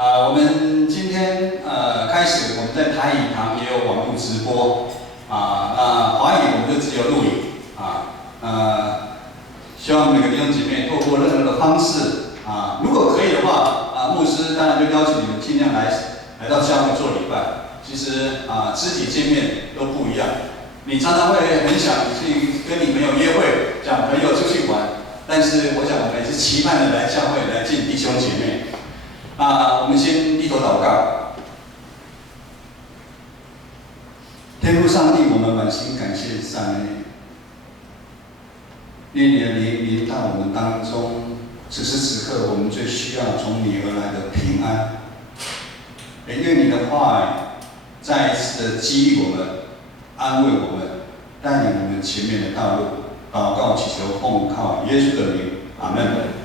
我们今天开始，我们在台语堂也有网络直播那华语我们就只有录影希望每个弟兄姐妹透过任何的方式如果可以的话牧师当然就邀请你们尽量来到教会做礼拜。其实肢体见面都不一样，你常常会很想去跟你朋友约会，讲朋友出去玩，但是我想我们也是期盼的来教会来见弟兄姐妹。我们先低头祷告。天父上帝，我们满心感谢赞美你，愿你的灵临到我们当中。此时此刻，我们最需要从你而来的平安。也愿你的话语再一次的激励我们，安慰我们，带领我们前面的道路。祷告祈求奉靠耶稣的名，阿门。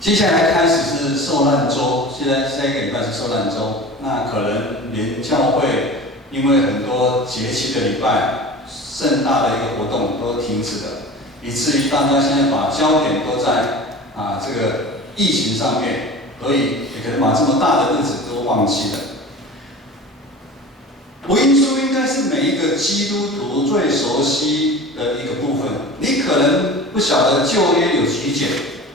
接下来开始是受难周，现在下一个礼拜是受难周。那可能连教会因为很多节气的礼拜、盛大的一个活动都停止了，以至于大家现在把焦点都在这个疫情上面，所以也可能把这么大的日子都忘记了。福音书应该是每一个基督徒最熟悉的一个部分。你可能不晓得旧约有几卷。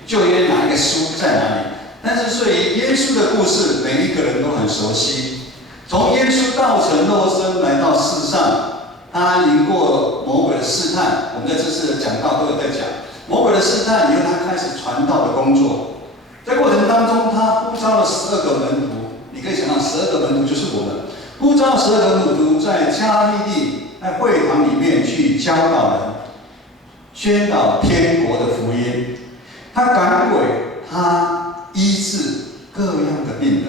旧约哪一个书在哪里？但是对于耶稣的故事，每一个人都很熟悉。从耶稣道成肉身来到世上，他赢过魔鬼的试探。我们在这次的讲道都有在讲魔鬼的试探以后，他开始传道的工作。在过程当中，他呼召了12个门徒。你可以想想，12个门徒就是我们。呼召12个门徒在加利利，在会堂里面去教导人，宣导天国的福音。他赶鬼，他医治各样的病人。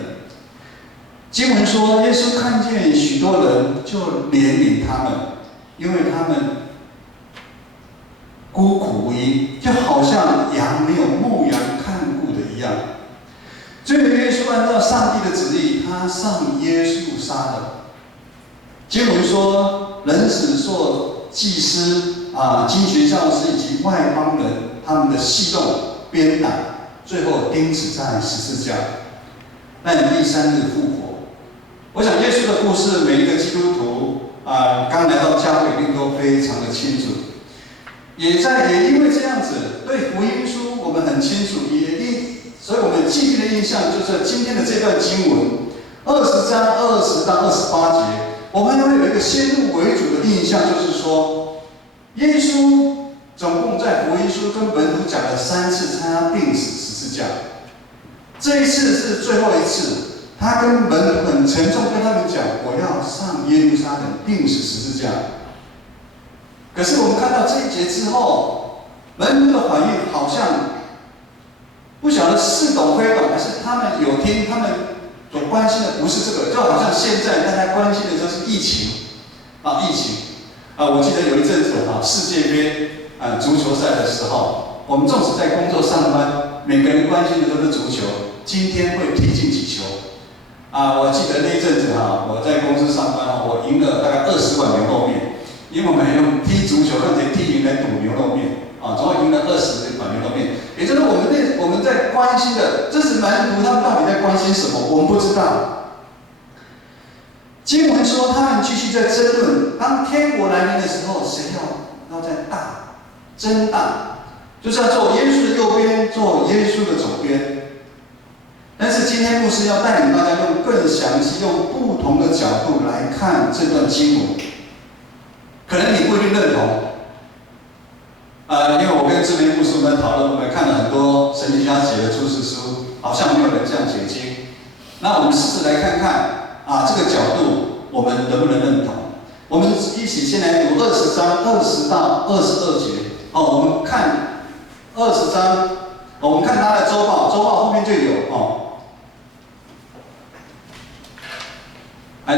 经文说，耶稣看见许多人，就怜悯他们，因为他们孤苦无依，就好像羊没有牧羊看顾的一样。最后，耶稣按照上帝的旨意，他上耶稣杀了。经文说，人子做祭司经学教师以及外邦人，他们的戏弄、鞭打，最后钉死在十字架，但第3日复活。我想耶稣的故事，每一个基督徒刚来到教会一定都非常的清楚。也因为这样子，对福音书我们很清楚，所以我们既定的印象就是今天的这段经文20章20到28节，我们会有一个先入为主的印象，就是说耶稣总共在福音书跟门徒讲了3次，他要钉死十字架。这一次是最后一次，他跟门徒很沉重跟他们讲：“我要上耶路撒冷钉死十字架。”可是我们看到这一节之后，门徒的反应好像不晓得似懂非懂，还是他们有听，他们所关心的不是这个，就好像现在大家关心的就是疫情疫情我记得有一阵子世界杯足球赛的时候，我们纵使在工作上班，每个人关心的都是足球，今天会踢进几球我记得那一阵子我在公司上班我赢了大概20碗牛肉面，因为我们用踢足球看谁踢赢来赌牛肉面总共赢了20碗牛肉面。也就是我们在关心的，这是门徒他们到底在关心什么？我们不知道。经文说，他们继续在争论，当天国来临的时候，谁要在争大，就是要坐耶稣的右边，坐耶稣的左边。但是今天牧师要带领大家用更详细、用不同的角度来看这段经文。可能你不一定认同，因为我跟志明牧师们讨论，我们看了很多神学家写的注释书，好像没有人这样解经。那我们试着来看看这个角度，我们能不能认同？我们一起先来读20章20到22节。我们看20章，我们看他的周报，周报后面就有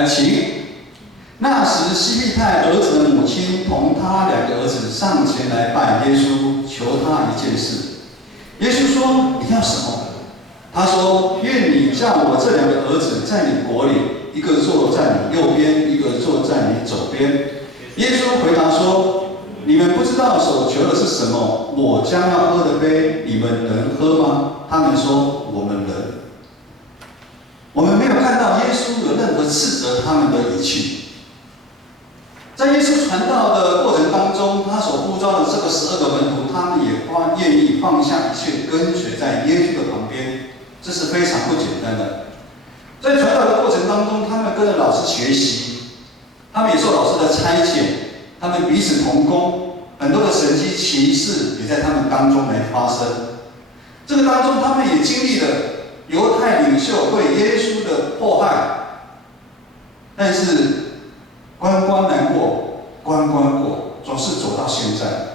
请。那时，西庇太儿子的母亲同他2个儿子上前来拜耶稣，求他一件事。耶稣说：“你要什么？”他说：“愿你叫我这2个儿子在你国里，一个坐在你右边，一个坐在你左边。”耶稣回答说：“你们不知道所求的是什么，我将要喝的杯，你们能喝吗？他们说我们能。我们没有看到耶稣有任何斥责他们的语气。在耶稣传道的过程当中，他所呼召的这个12个门徒，他们也愿意放下一切，跟随在耶稣的旁边，这是非常不简单的。在传道的过程当中，他们跟着老师学习，他们也受老师的差遣，他们彼此同工，很多的神迹奇事也在他们当中来发生。这个当中，他们也经历了犹太领袖对耶稣的迫害，但是关关难过关关过，总是走到现在。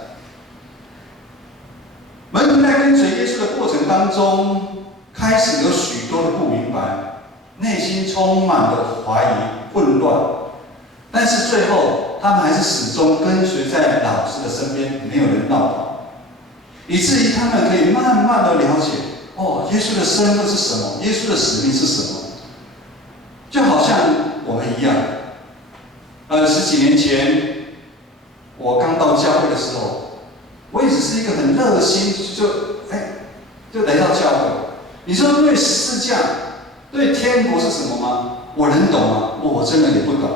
门徒在跟随耶稣的过程当中，开始有许多的不明白，内心充满了怀疑、混乱，但是最后他们还是始终跟随在老师的身边，没有人闹跑，以至于他们可以慢慢的了解，耶稣的身份是什么，耶稣的使命是什么，就好像我们一样。10几年前，我刚到教会的时候，我也只是一个很热心，就来到教会。你说对十字架、对天国是什么吗？我能懂吗？我真的也不懂。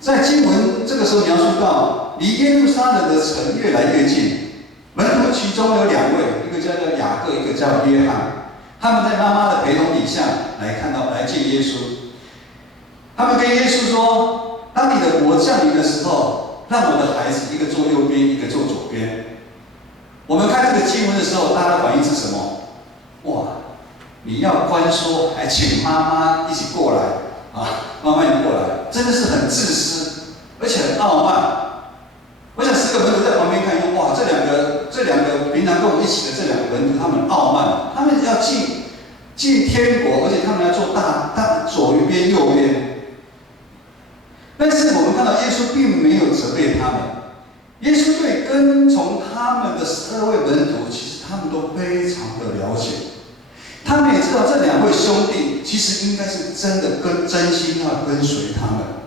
在经文这个时候描述到，离耶路撒冷的城越来越近，门徒其中有2位，一个叫雅各，一个叫约翰。他们在妈妈的陪同底下来见耶稣。他们跟耶稣说：“当你的国降临的时候，让我的孩子一个坐右边，一个坐左边。”我们看这个经文的时候，大家的反应是什么？哇！你要关说，还请妈妈一起过来啊！妈妈你过来，真的是很自私，而且很傲慢。我想10个门徒在旁边看，哇，这两个平常跟我们一起的这2个门徒，他们傲慢，他们要进天国，而且他们要做大左边右边。但是我们看到耶稣并没有责备他们，耶稣对跟从他们的12位门徒，其实他们都非常的了解，他们也知道这2位兄弟其实应该是真的真心要跟随他们。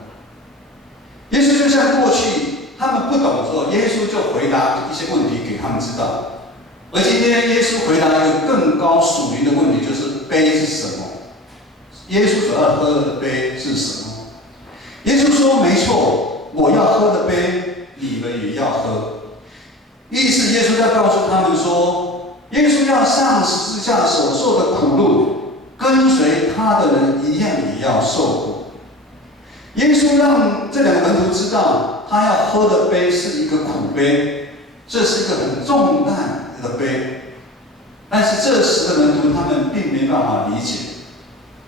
耶稣就像过去他们不懂的时候，耶稣就回答一些问题给他们知道。而今天耶稣回答一个更高属灵的问题，就是杯是什么？耶稣所要喝的杯是什么？耶稣说：“没错，我要喝的杯，你们也要喝。”意思耶稣在告诉他们说，耶稣要上十字架所受的苦路，跟随他的人一样也要受苦。耶稣让这2个门徒知道，他要喝的杯是一个苦杯，这是一个很重担的杯。但是这10个门徒他们并没办法理解。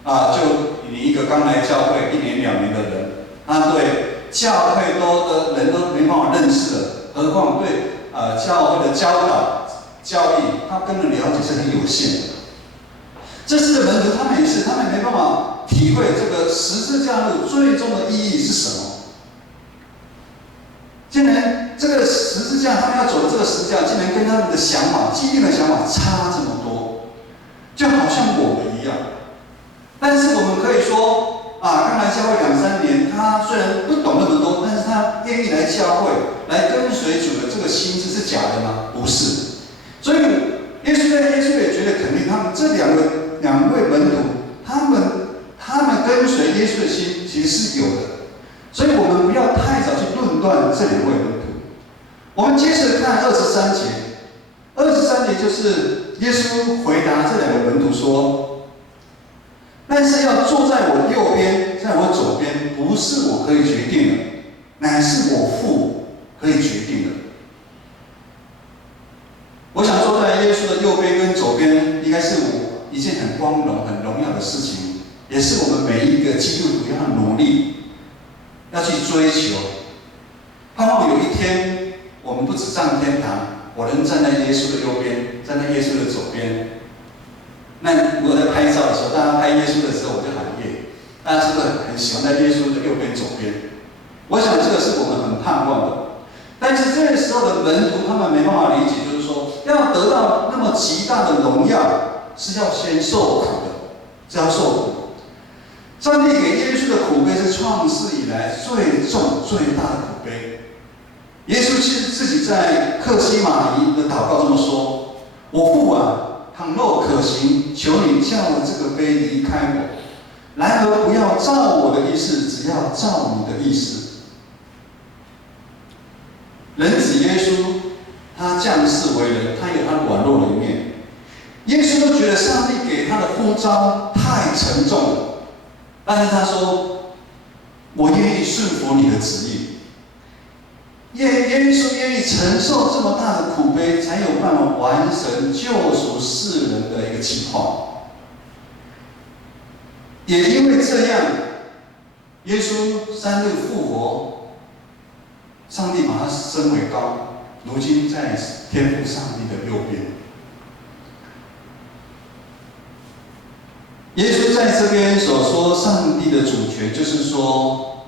就你一个刚来教会1年2年的人，他对教会的人都没办法认识了，何况对教会的教导教义，他根本了解是很有限的。这4个门徒他们也是，他们没办法体会这个十字架路最终的意义是什么。竟然这个十字架，他们要走的这个十字架，竟然跟他们的想法、既定的想法差这么多，就好像我们一样。但是我们可以说，刚来教会2、3年，他虽然不懂那么多，但是他愿意来教会，来跟随主的这个心是假的吗？不是。所以耶稣也觉得肯定，他们这两位门徒，他们跟随耶稣的心其实是有的。所以我们不要太早去论断这2位门徒。我们接着看23节，23节就是耶稣回答这2个门徒说：“但是要坐在我右边，在我左边，不是我可以决定的，乃是我父可以决定的。”我想坐在耶稣的右边跟左边，应该是一件很光荣、很荣耀的事情，也是我们每一个基督徒要努力、要去追求。盼望有一天，我们不只上天堂，我能站在耶稣的右边，站在耶稣的左边。那如果在拍照的时候，大家拍耶稣的时候，我就喊耶。大家是不是很喜欢在耶稣的右边、左边？我想这个是我们很盼望的。但是这个时候的门徒他们没办法理解，就是说要得到那么极大的荣耀，是要先受苦的，是要受苦。上帝给耶稣的苦杯是创世以来最重最大的苦杯。耶稣自己在客西马尼的祷告这么说：“我父啊，倘若可行，求你叫这个杯离开我。然而不要照我的意思，只要照你的意思。”人子耶稣，他降世为人，他有他软弱的一面。耶稣都觉得上帝给他的呼召太沉重了，但是他说：“我愿意顺服你的旨意。”耶稣愿意承受这么大的苦杯，才有办法完成救赎世人的一个计划。也因为这样，耶稣3日复活，上帝把他升为高，如今在天父上帝的右边。耶稣在这边所说上帝的主权，就是说，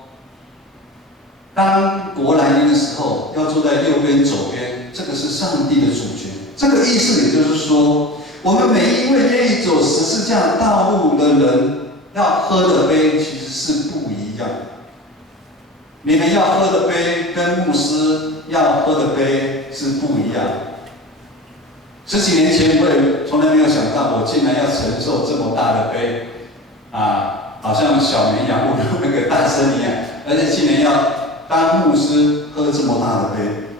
当国来临的时候，要坐在右边、左边，这个是上帝的主权。这个意思也就是说，我们每一位愿意走十字架道路的人，要喝的杯其实是不一样。你们要喝的杯跟牧师要喝的杯是不一样。10几年前，我也从来没有想到，我竟然要承受这么大的杯，好像小绵羊误入那个大sơn一样，而且竟然要当牧师喝这么大的杯。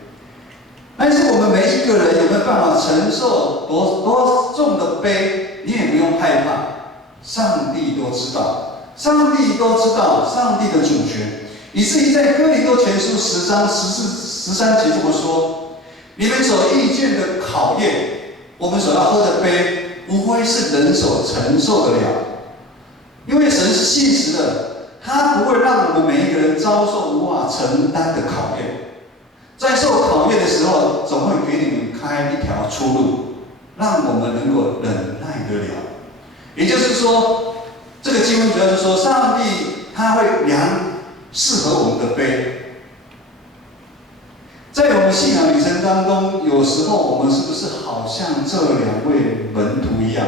但是我们每一个人有没有办法承受多重的杯？你也不用害怕，上帝都知道，上帝都知道上帝的主权，以至于在哥林多前书10章13节这么说：你们所遇见的考验，我们所要喝的杯，无非是人所承受得了。因为神是信实的，他不会让我们每一个人遭受无法承担的考验。在受考验的时候，总会给你们开一条出路，让我们能够忍耐得了。也就是说，这个经文主要是说，上帝他会量适合我们的杯。在我们信仰旅程当中，有时候我们是不是好像这2位门徒一样，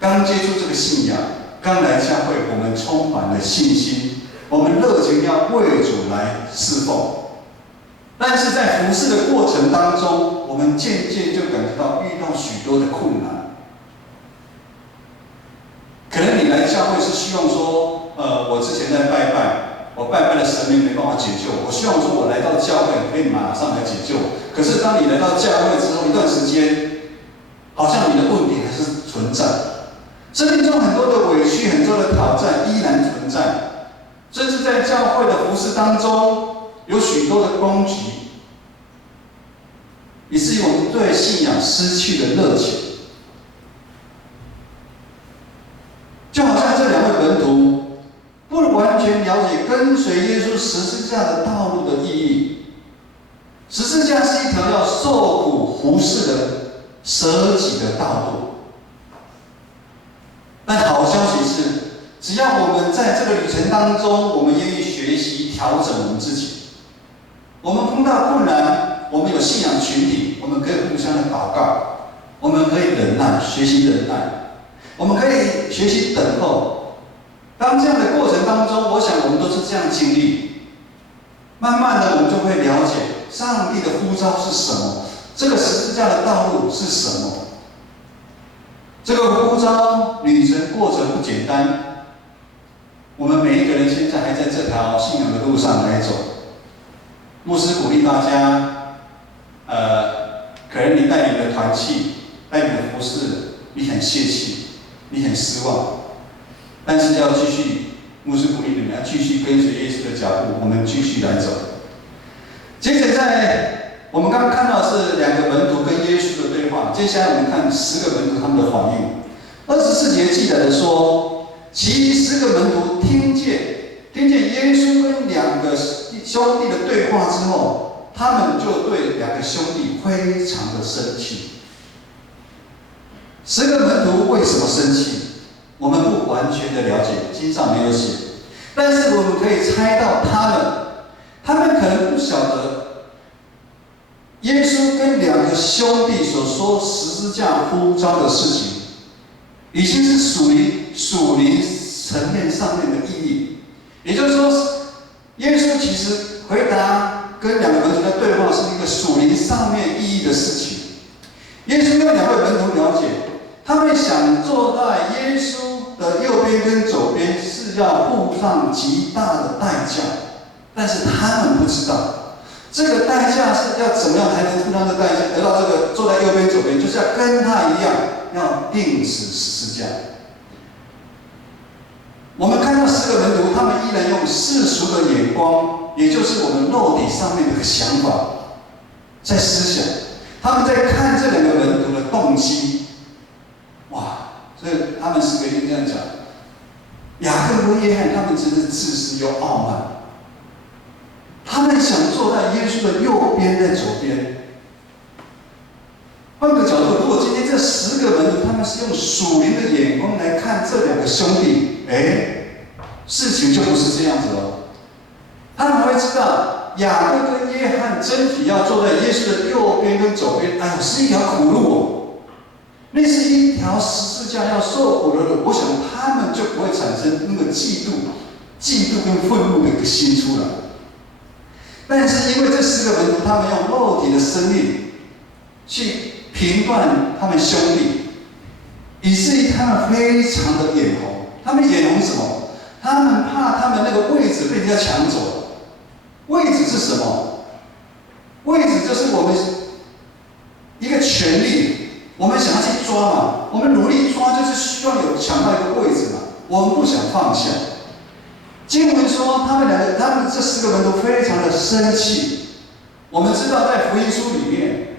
刚接触这个信仰，刚来教会，我们充满了信心，我们热情要为主来侍奉。但是在服侍的过程当中，我们渐渐就感觉到遇到许多的困难。可能你来教会是希望说，我之前在拜拜，我拜拜的神明没办法解救我，希望说我来到教会可以马上来解救。可是当你来到教会之后一段时间，好像你的问题还是存在，生命中很多的委屈、很多的挑战依然存在，甚至在教会的服事当中有许多的攻击，以至于我们对信仰失去了热情。就好像这2位门徒不完全了解跟随耶稣十字架的道路的意义。十字架是一条要受苦服侍的舍己的道路。但好消息是，只要我们在这个旅程当中，我们愿意学习调整我们自己。我们碰到困难，我们有信仰群体，我们可以互相的祷告，我们可以忍耐，学习忍耐，我们可以学习等候。当这样的过程当中，我想我们都是这样经历。慢慢的，我们就会了解上帝的呼召是什么，这个十字架的道路是什么。这个呼召旅程过程不简单，我们每一个人现在还在这条信仰的路上来走。牧师鼓励大家，可能你带领的团契、带领的服事，你很泄气，你很失望，但是要继续，牧师鼓励你们要继续跟随耶稣的脚步，我们继续来走。接着我们刚刚看到的是2个门徒跟耶稣的对话，接下来我们看10个门徒他们的反应。24节记载的说，其余10个门徒听见耶稣跟2个兄弟的对话之后，他们就对2个兄弟非常的生气。10个门徒为什么生气？我们不完全的了解，经上没有写，但是我们可以猜到他们可能不晓得耶稣跟2个兄弟所说十字架呼召的事情，已经是属于属灵层面上面的意义。也就是说，耶稣其实回答跟两个门徒的对话是一个属灵上面意义的事情。耶稣跟两位门徒了解，他们想坐在耶稣的右边跟左边是要付上极大的代价，但是他们不知道这个代价是要怎么样才能付上这个代价，得到这个坐在右边左边，就是要跟他一样，要钉死十字架。我们看到10个门徒，他们依然用世俗的眼光，也就是我们肉体上面的想法，在思想。他们在看这两个门徒的动机，哇！所以他们10个一定这样讲：雅各和约翰，他们真是自私又傲慢。他们想坐在耶稣的右边，在左边。换个角度，如果今天这10个门徒，他们是用属灵的眼光来看这两个兄弟，事情就不是这样子哦。他们会知道，雅各跟约翰真体要坐在耶稣的右边跟左边，哎呦，是一条苦路哦。那是一条十字架要受苦的路，我想他们就不会产生那个嫉妒跟愤怒的一个心出来。但是因为这10个门徒，他们用肉体的生命去评断他们兄弟，以至于他们非常的眼红。他们眼红什么？他们怕他们那个位置被人家抢走。位置是什么？位置就是我们一个权利，我们想要去抓嘛，我们努力抓，就是希望有抢到一个位置嘛，我们不想放下。经文说，他们这10个门徒非常的生气。我们知道，在福音书里面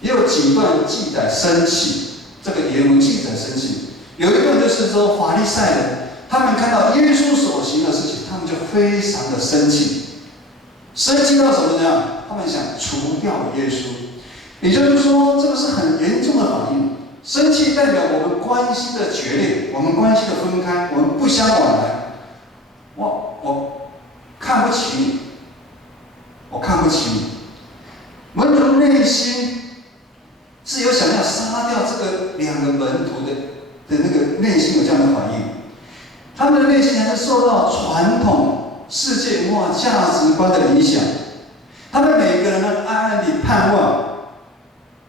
也有几段记载生气，这个原文记载生气。有一段就是说，法利赛人他们看到耶稣所行的事情，他们就非常的生气。生气到什么呢？他们想除掉耶稣。也就是说，这个是很严重的反应。生气代表我们关系的决裂，我们关系的分开，我们不相往来。我看不起你，我看不起你。门徒内心是有想要杀掉这个两个门徒的那个内心有这样的反应。他们的内心还是受到传统世界文化价值观的影响。他们每个人呢，暗暗地盼望，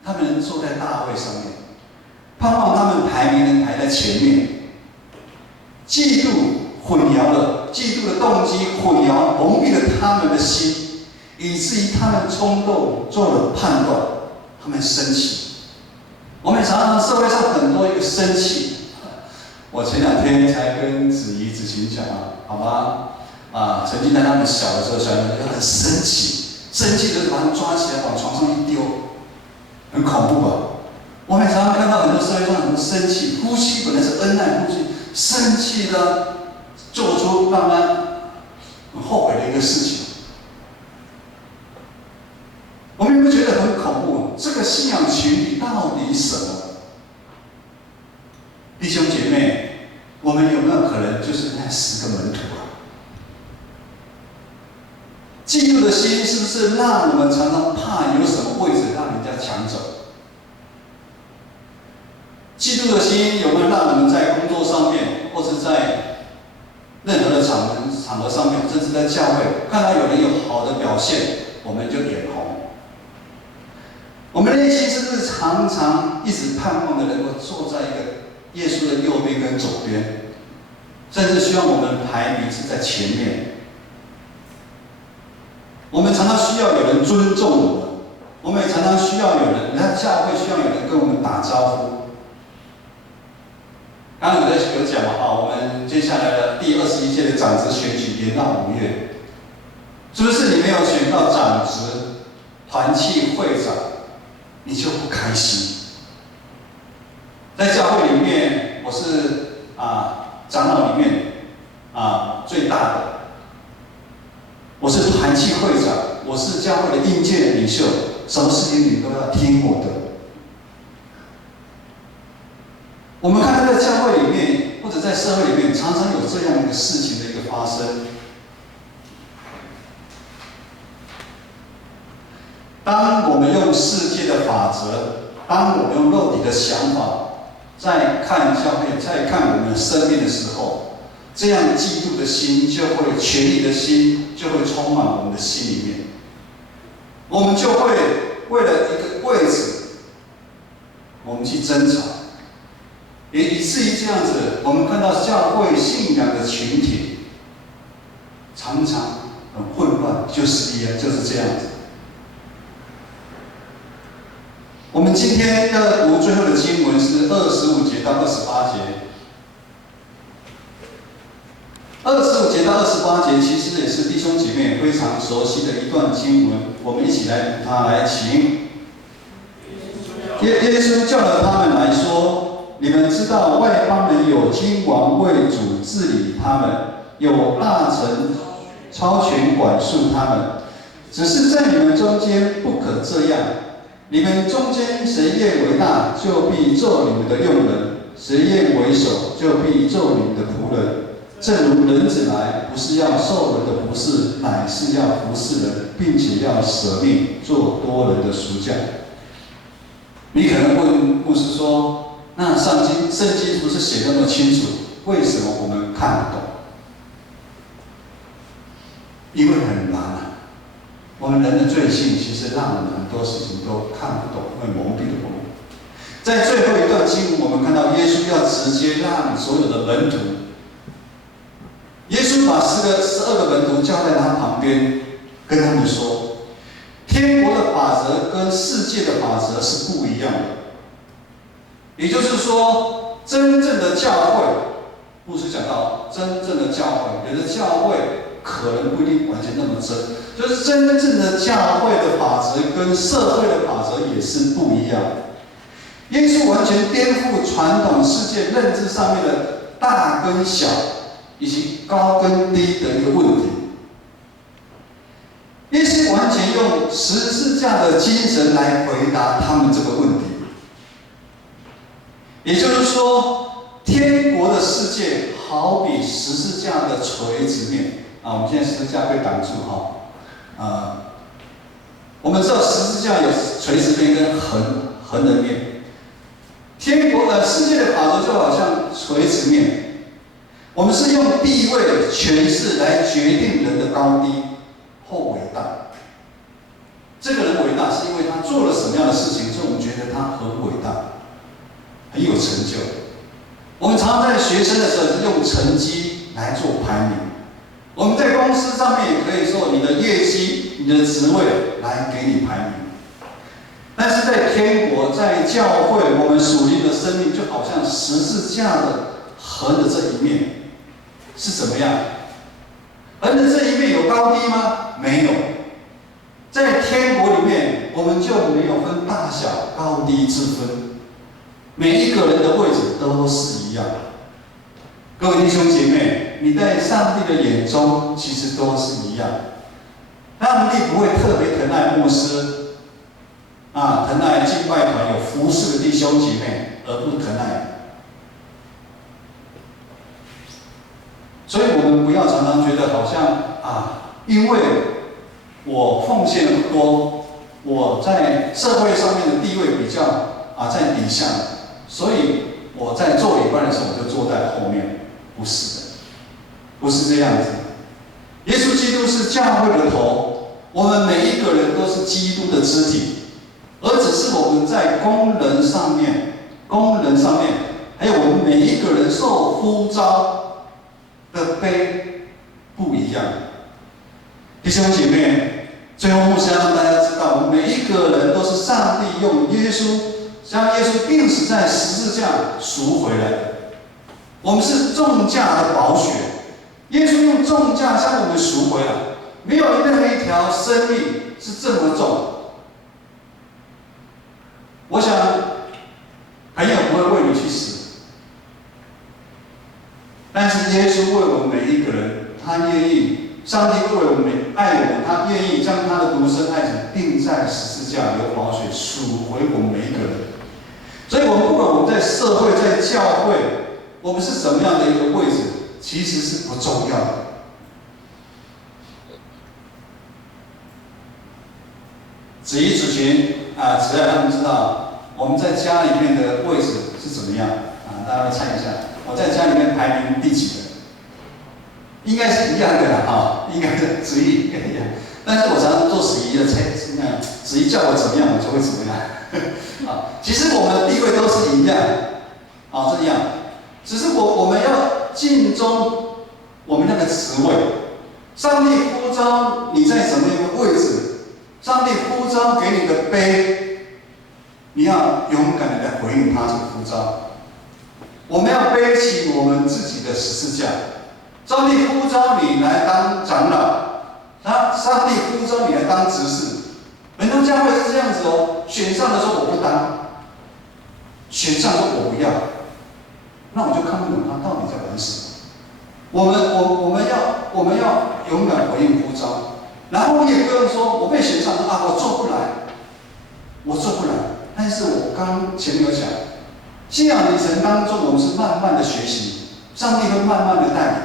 他们能坐在大位上面，盼望他们排名能排在前面。嫉妒混淆了，嫉妒的动机混淆蒙蔽了他们的心，以至于他们冲动做了判断，他们生气。我们常常社会上很多一个生气。我前2天才跟子怡、子晴讲好吗？曾经在他们小的时候，小朋友就很生气，生气就是把他们抓起来往床上一丢，很恐怖吧？我们常常看到很多社会上很多生气，夫妻本来是恩爱夫妻，生气的做出让他很后悔的一个事情。我们有没有觉得很恐怖？这个信仰群体到底什么？弟兄姐妹，我们有没有可能就是那10个门徒啊？嫉妒的心是不是让我们常常怕有什么位置让人家抢走？嫉妒的心有没有让我们在工作上面，或是在任何的场合上面，甚至在教会，看到有人有好的表现，我们就眼红？我们内心是不是常常一直盼望的能够坐在一个耶稣的右边跟左边，甚至希望我们排名是在前面？我们常常需要有人尊重我们，我们也常常需要有人，在教会需要有人跟我们打招呼。刚刚有讲我们接下来的第21届的长职选举延到5月，是不是你没有选到长职、团契会长，你就不开心？在教会里面，我是长老里面最大的，我是团契会长，我是教会的应届的领袖，什么事情你都要听我的。我们看到在教会里面或者在社会里面，常常有这样一个事情的一个发生。当我们用世界的法则，当我们用肉体的想法，在看教会、在看我们的生命的时候，这样嫉妒的心就会、权力的心就会充满我们的心里面，我们就会为了一个位置，我们去争吵，也以至于这样子，我们看到教会信仰的群体常常很混乱，就是这样子。我们今天要读最后的经文是25节到28节。25节到28节其实也是弟兄姐妹非常熟悉的一段经文，我们一起来读它。来，请。耶稣叫了他们来说：“你们知道外邦人有君王为主治理他们，有大臣超权管束他们，只是在你们中间不可这样。你们中间谁愿为大，就必做你们的用人；谁愿为首，就必做你们的仆人。正如人子来，不是要受人的服侍，乃是要服侍人，并且要舍命，做多人的赎价。”你可能问牧师说：“那圣经不是写那么清楚，为什么我们看不懂？”因为很难啊。我们人的罪性其实让我们很多事情都看不懂，会蒙蔽了我们。在最后一段经文，我们看到耶稣要直接让所有的门徒，耶稣把12个门徒叫在他旁边，跟他们说：“天国的法则跟世界的法则是不一样的。也就是说，真正的教会，牧师讲到真正的教会，有的教会可能不一定完全那么真，就是真正的教会的法则跟社会的法则也是不一样。耶稣完全颠覆传统世界认知上面的大跟小，以及高跟低的一个问题。耶稣完全用十字架的精神来回答他们这个问题。也就是说，天国的世界好比十字架的垂直面啊，我们现在十字架被挡住哈，我们知道十字架有垂直面跟横的面，世界的法则就好像垂直面，我们是用地位、权势来决定人的高低或伟大。这个人伟大是因为他做了什么样的事情，所以我们觉得他很伟大，很有成就。我们常常在学生的时候是用成绩来做排名，我们在公司上面也可以说你的业绩、你的职位来给你排名。但是在天国、在教会，我们属灵的生命就好像十字架的横的这一面是怎么样？横的这一面有高低吗？没有。在天国里面，我们就没有分大小、高低之分，每一个人的位置都是一样。各位弟兄姐妹，你在上帝的眼中其实都是一样。上帝不会特别疼爱牧师，疼爱敬拜团有服侍的弟兄姐妹，而不疼爱。所以我们不要常常觉得好像因为我奉献的不多，我在社会上面的地位比较在底下，所以我在做礼拜的时候我就坐在后面。不是的，不是这样子。耶稣基督是教会的头，我们每一个人都是基督的肢体，而只是我们在功能上面，还有我们每一个人受呼召的杯不一样。弟兄姐妹，最后牧师要让大家知道，我们每一个人都是上帝用耶稣将耶稣钉死在十字架赎回来的。我们是重价的宝血，耶稣用重价将我们赎回来，没有任何一条生命是这么重。我想，朋友不会为你去死，但是耶稣为我们每一个人，他愿意，上帝为我们爱我们，他愿意将他的独生爱子钉在十字架，流宝血赎回我们每一个人。所以，我们不管我们在社会、在教会，我们是什么样的一个位置，其实是不重要的。子怡、子群、子爱他们知道，我们在家里面的位置是怎么样啊？大家猜一下，我在家里面排名第几的？应该是一样的啦，哈，应该是子怡应该一样。但是我常常做子怡的猜，那样子怡叫我怎么样，我就会怎么样。啊，其实我们的地位都是一样，啊，这样，只是我们要尽忠我们那个职位。上帝呼召你在什么样的位置，上帝呼召给你的杯，你要勇敢的来回应他这个呼召。我们要背起我们自己的十字架。上帝呼召你来当长老，上帝呼召你来当执事。很多教会是这样子哦，选上的时候我不当，选上说我不要，那我就看不懂他到底在玩什么。我们要勇敢回应呼召，然后你也不用说我被选上啊，我做不来，我做不来。但是我刚前面有讲，信仰旅程当中，我们是慢慢的学习，上帝会慢慢的带领。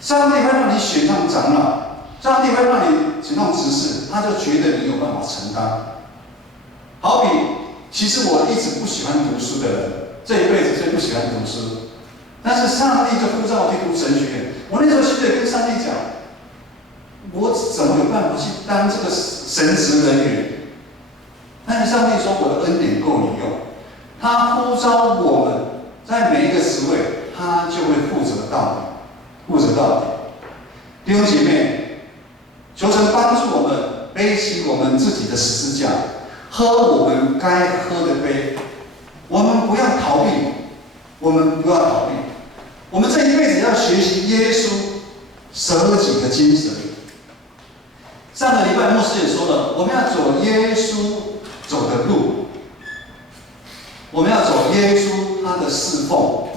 上帝会让你选上长老，上帝会让你选上执事，他就觉得你有办法承担。好比，其实我一直不喜欢读书的人，这一辈子最不喜欢读书，但是上帝就呼召我去读神学院。我那时候其实也跟上帝讲，我怎么有办法去当这个神职人员？但是上帝说我的恩典够你用，他呼召我们在每一个职位，他就会负责到底。负责到底，弟兄姐妹，求神帮助我们背起我们自己的十字架，喝我们该喝的杯。我们不要逃避，我们不要逃避。我们这一辈子要学习耶稣舍己的精神。上个礼拜牧师也说了，我们要走耶稣走的路，我们要走耶稣他的侍奉。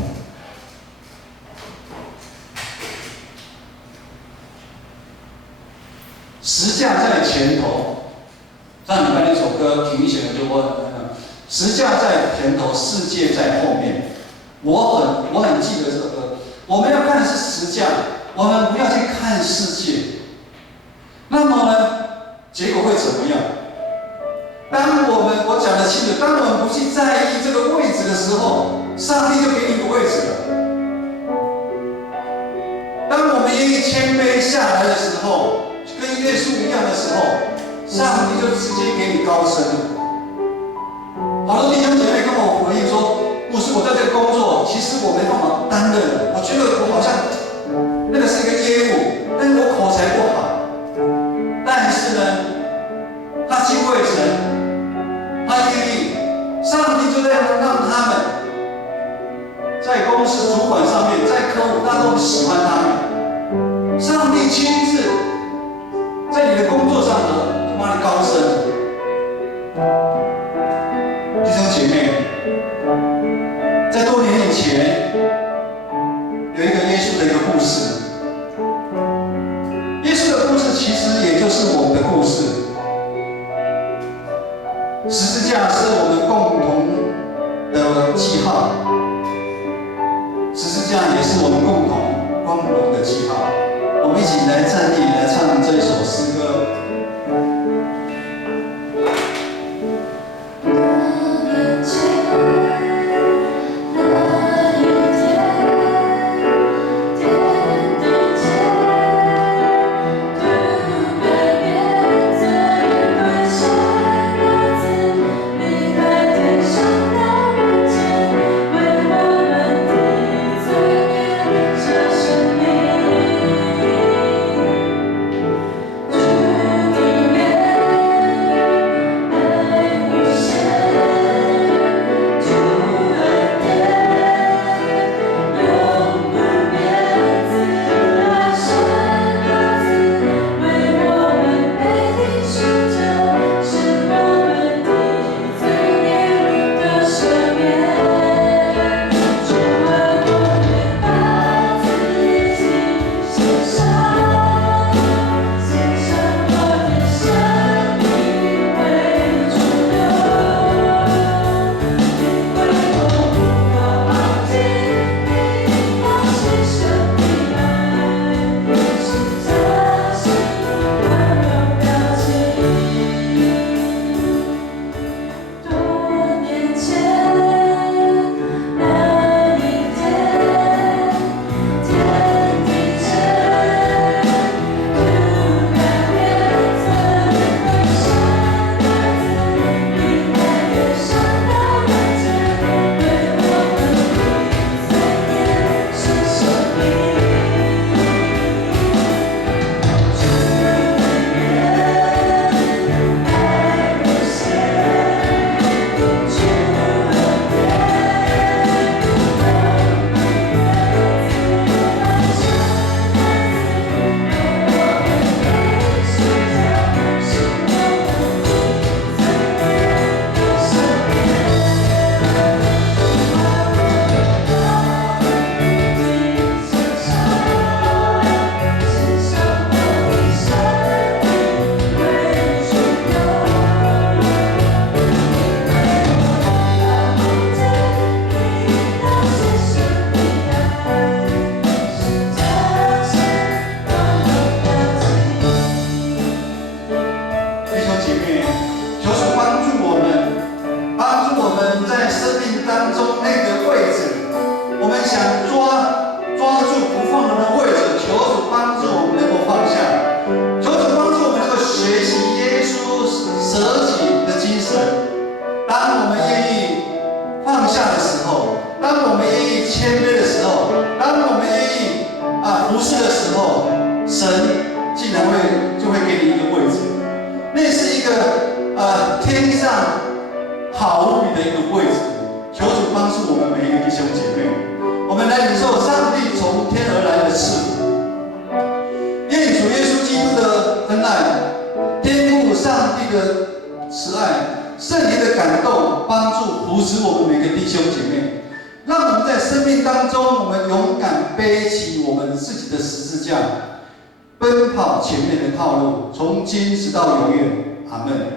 十架在前头，上礼拜那首歌挺显的就问，十架在前头，世界在后面。我很记得这首歌。我们要看的是十架，我们不要去看世界。那么呢，结果会怎么样？当我讲得清楚，当我们不去在意这个位置的时候，上帝就给你一个位置了。当我们愿意谦卑下来的时候，跟耶稣一样的时候，上帝就直接给你高升了。好多弟兄姐妹跟我回应说：“牧师，我在这个工作，其实我没办法担任，我觉得我好像那个是一个业务，但是我口才不好。但是呢，他敬畏神，他愿意，上帝就这样让他们在公司主管上面，在客户，大家都喜欢他们。上帝亲自。”在你的工作上呢，就把你高升。弟兄姐妹，在多年以前，有一个耶稣的一个故事。耶稣的故事其实也就是我们的故事。十字架是我们共同的记号，十字架也是我们共同光荣的记号。我们一起来站立，来唱这一首诗歌。妹，求主帮助我们，帮助我们在生命当中那个位置，我们想抓住不放的那位置，求主帮助我们能够放下，求主帮助我们能够学习耶稣舍己的精神。当我们愿意放下的时候，当我们愿意谦卑的时候，当我们愿意服侍的时候，神竟然就会给你一个位置。那是一个天上好无比的一个位置。求主帮助我们每一个弟兄姐妹，我们来领受上帝从天而来的赐福。愿主耶稣基督的恩爱、天父上帝的慈爱、圣灵的感动，帮助扶持我们每个弟兄姐妹，让我们在生命当中，我们勇敢背起我们自己的十字架，奔跑前面的道路，从今直到永远。阿们。